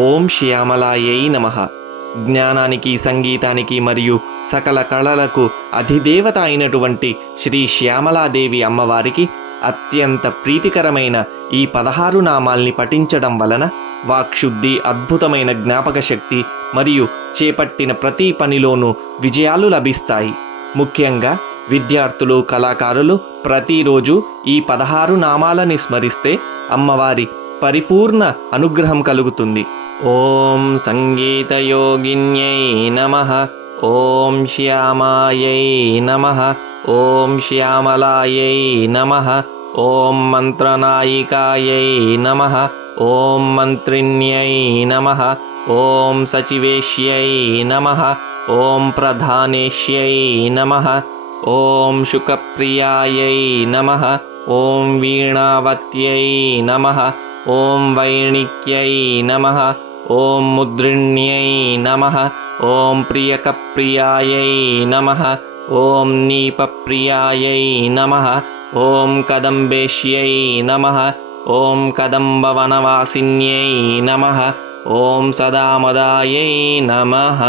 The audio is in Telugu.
ఓం శ్యామలాయై నమః. జ్ఞానానికి, సంగీతానికి మరియు సకల కళలకు అధిదేవత అయినటువంటి శ్రీ శ్యామలాదేవి అమ్మవారికి అత్యంత ప్రీతికరమైన ఈ 16 నామాల్ని పఠించడం వలన వాక్శుద్ధి, అద్భుతమైన జ్ఞాపక శక్తి మరియు చేపట్టిన ప్రతి పనిలోనూ విజయాలు లభిస్తాయి. ముఖ్యంగా విద్యార్థులు, కళాకారులు ప్రతిరోజు ఈ 16 నామాలని స్మరిస్తే అమ్మవారి పరిపూర్ణ అనుగ్రహం కలుగుతుంది. ఓం సంగీతయోగిన్యై నమః. ఓం శ్యామాయై నమః. ఓం శ్యామలాయై నమః. ఓం మంత్రనాయికాయై నమః. ఓం మంత్రిణ్యై నమః. ఓం సచివేశ్యై నమః. ఓం ప్రధానేశ్యై నమః. ఓం శుకప్రియాయై నమః. ఓం వీణావత్యై నమః. ఓం వైణిక్యై నమః. ఓం ముద్రిణ్యై నమః. ఓం ప్రియకప్రియాయై నమః. ఓం నీపప్రియాయై నమః. ఓం కదంబేశ్యై నమః. ఓం కదంబవనవాసిన్యై నమః. ఓం సదామదాయై నమః.